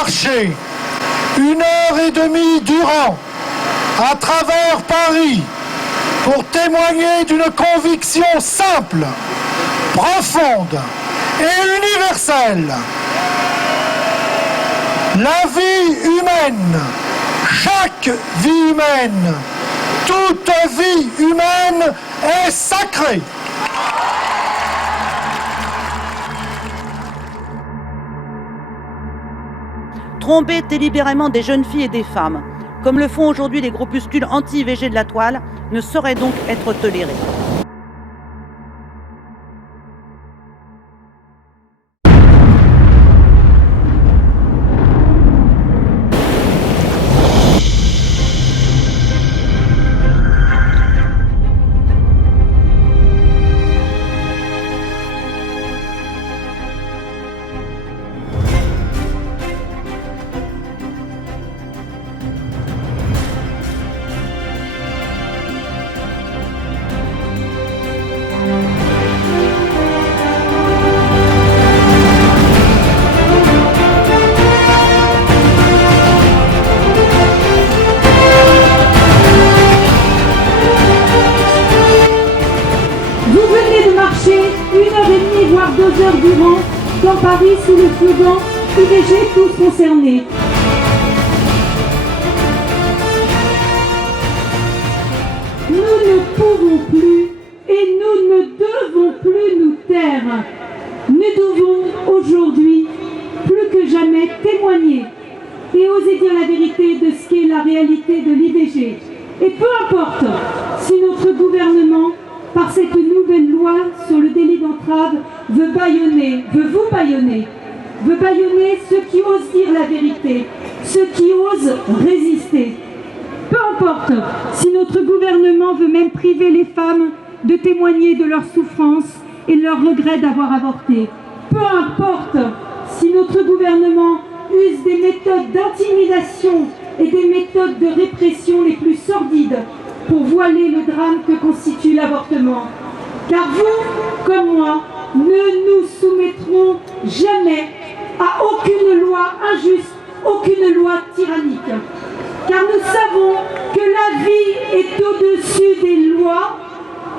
marcher 1h30 durant à travers Paris pour témoigner d'une conviction simple, profonde et universelle. La vie humaine, chaque vie humaine, toute vie humaine est sacrée. Tromper délibérément des jeunes filles et des femmes, comme le font aujourd'hui les groupuscules anti-IVG de la toile, ne saurait donc être toléré. Voire 2 heures durant, dans Paris sous le slogan IVG tous concernés. Nous ne pouvons plus et nous ne devons plus nous taire. Nous devons aujourd'hui plus que jamais témoigner et oser dire la vérité de ce qu'est la réalité de l'IVG. Et peu importe si notre gouvernement, par cette nouvelle loi sur le délit d'entrave, veut vous bâillonner ceux qui osent dire la vérité, ceux qui osent résister. Peu importe si notre gouvernement veut même priver les femmes de témoigner de leur souffrance et de leur regret d'avoir avorté. Peu importe si notre gouvernement use des méthodes d'intimidation et des méthodes de répression les plus sordides pour voiler le drame que constitue l'avortement. Car vous, comme moi, ne nous soumettrons jamais à aucune loi injuste, aucune loi tyrannique. Car nous savons que la vie est au-dessus des lois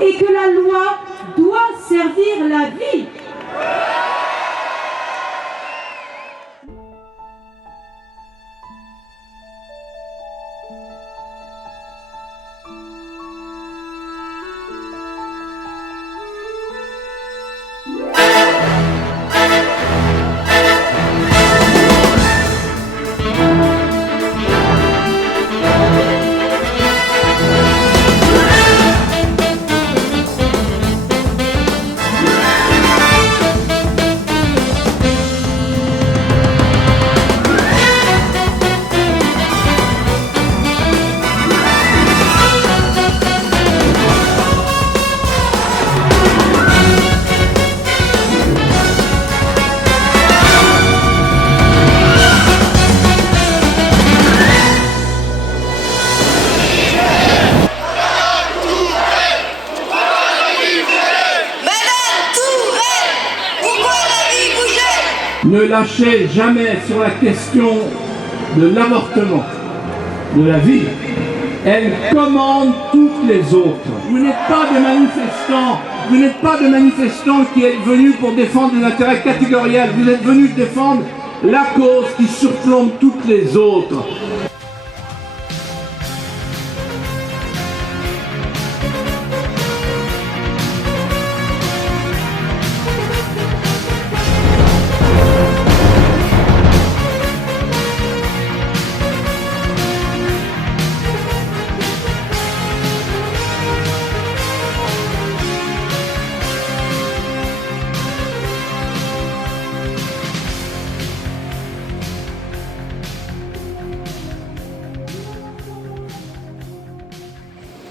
et que la loi doit servir la vie. Ne lâchez jamais sur la question de l'avortement, de la vie. Elle commande toutes les autres. Vous n'êtes pas des manifestants qui êtes venus pour défendre des intérêts catégoriels. Vous êtes venus défendre la cause qui surplombe toutes les autres.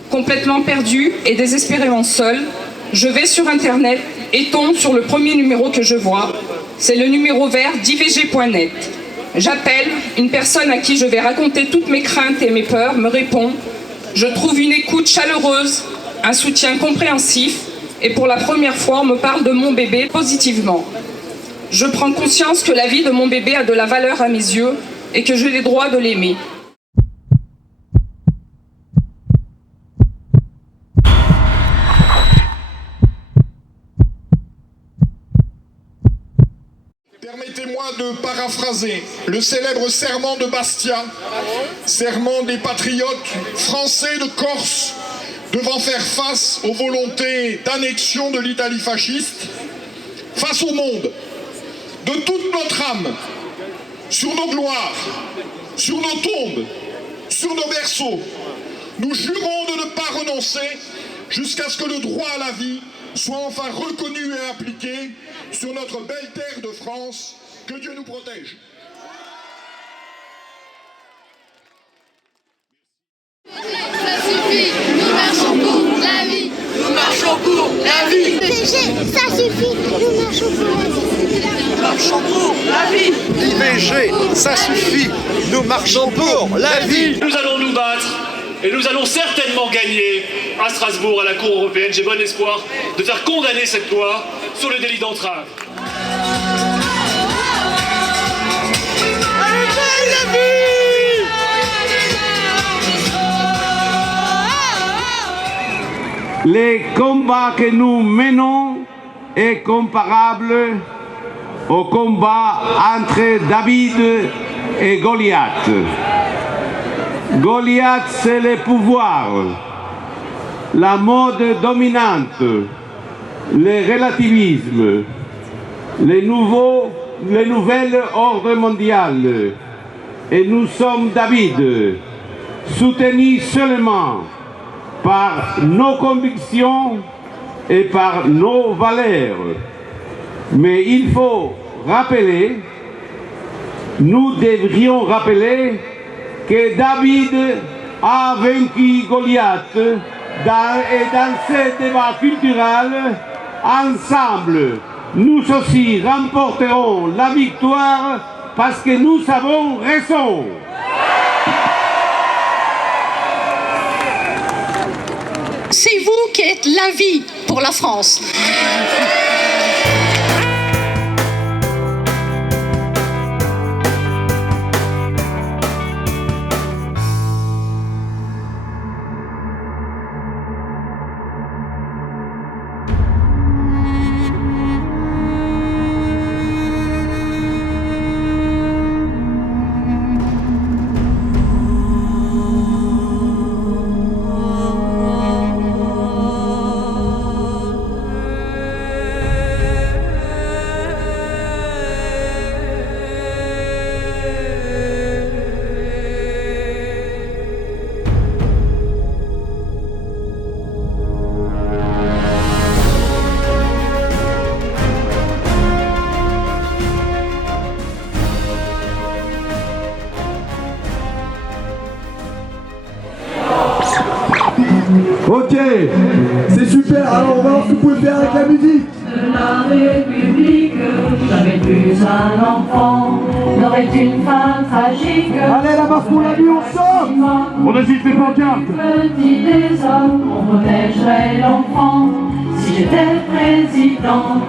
Complètement perdu et désespérément seul, je vais sur Internet et tombe sur le premier numéro que je vois. C'est le numéro vert d'IVG.net. J'appelle, une personne à qui je vais raconter toutes mes craintes et mes peurs me répond. Je trouve une écoute chaleureuse, un soutien compréhensif et pour la première fois on me parle de mon bébé positivement. Je prends conscience que la vie de mon bébé a de la valeur à mes yeux et que j'ai le droit de l'aimer. Permettez-moi de paraphraser le célèbre serment de Bastia, serment des patriotes français de Corse, devant faire face aux volontés d'annexion de l'Italie fasciste, face au monde, de toute notre âme, sur nos gloires, sur nos tombes, sur nos berceaux. Nous jurons de ne pas renoncer jusqu'à ce que le droit à la vie soit enfin reconnu et appliqué sur notre belle terre de France. Que Dieu nous protège. Ça suffit, nous marchons pour la vie. Nous marchons pour la vie. Ça suffit, nous marchons pour la vie. Nous marchons pour la vie. L'IVG, ça suffit, nous marchons pour la vie. Nous allons nous battre et nous allons certainement gagner à Strasbourg, à la Cour européenne. J'ai bon espoir de faire condamner cette loi sur le délit d'entrave. Les combats que nous menons est comparable au combat entre David et Goliath. Goliath, c'est le pouvoir, la mode dominante, le relativisme, les nouvelles ordres mondiales. Et nous sommes David, soutenus seulement par nos convictions et par nos valeurs. Mais il faut rappeler, nous devrions rappeler que David a vaincu Goliath et dans ce débat culturel, ensemble, nous aussi remporterons la victoire parce que nous avons raison. C'est vous qui êtes la vie pour la France. Ok, c'est super, alors on va voir ce que vous pouvez faire avec la musique. De la République, jamais plus un enfant n'aurait une fin tragique. Allez là-bas pour la nuit, on sort. On agite les pancartes. Petit des hommes, on protégerait l'enfant. Si j'étais président,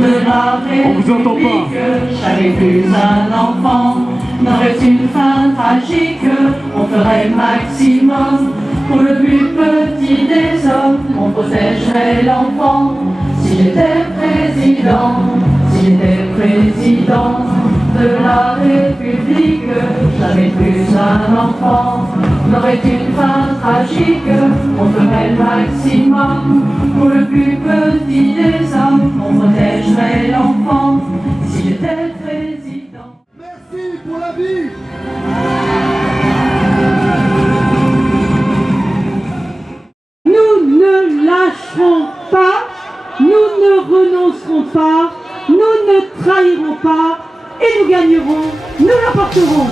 de la République, jamais plus un enfant n'aurait une fin tragique. On ferait maximum pour le plus petit des hommes, on protégerait l'enfant. Si j'étais président de la République, jamais plus un enfant n'aurait une fin tragique. On ferait le maximum pour le plus petit des hommes, on protégerait l'enfant. Si j'étais président. Merci pour la vie. Nous ne lâcherons pas, nous ne renoncerons pas, nous ne trahirons pas et nous gagnerons, nous l'emporterons.